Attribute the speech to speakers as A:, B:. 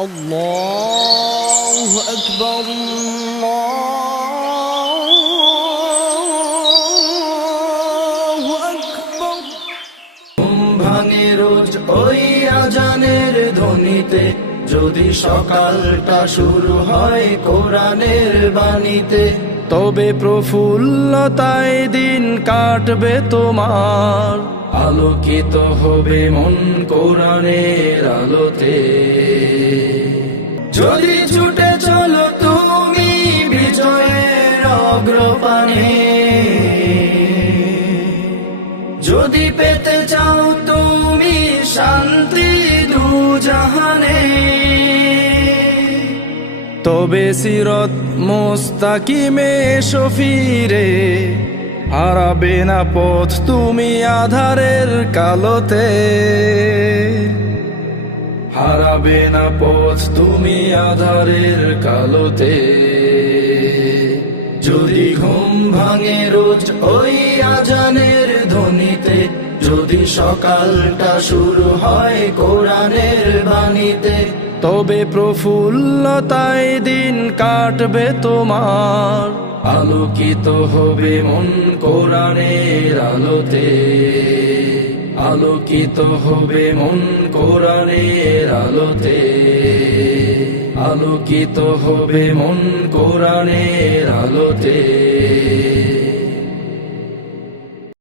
A: الله أكبر الله أكبر
B: ঘুম ভাঙে রোজ ওই আজানের ধ্বনিতে যদি সকালটা শুরু হয় কোরআনের বাণীতে তবে প্রফুল্লতায় দিন কাটবে তোমার আলোকিত হবে মন কোরআনের আলোতে যদি ছুটে চলো তুমি বিজয়ের অগ্রপানে। যদি পেতে চাও তুমি শান্তি দু জাহানে তবে সিরত মোস্তাকিমে শফিরে হারাবে না পথ তুমি আধারের কালোতে। হারাবে না পথ তুমি আধারের কালোতে। যদি ঘুম ভাঙে রোজ ওই আজানের ধ্বনিতে, যদি সকালটা শুরু হয় কোরআনের বাণীতে, তবে প্রফুল্লতায় দিন কাটবে তোমার। আলোকিত হবে মন কোরআনের আলোতে। আলোকিত হবে মন কোরআনের আলোতে। আলোকিত হবে মন কোরআনের আলোতে।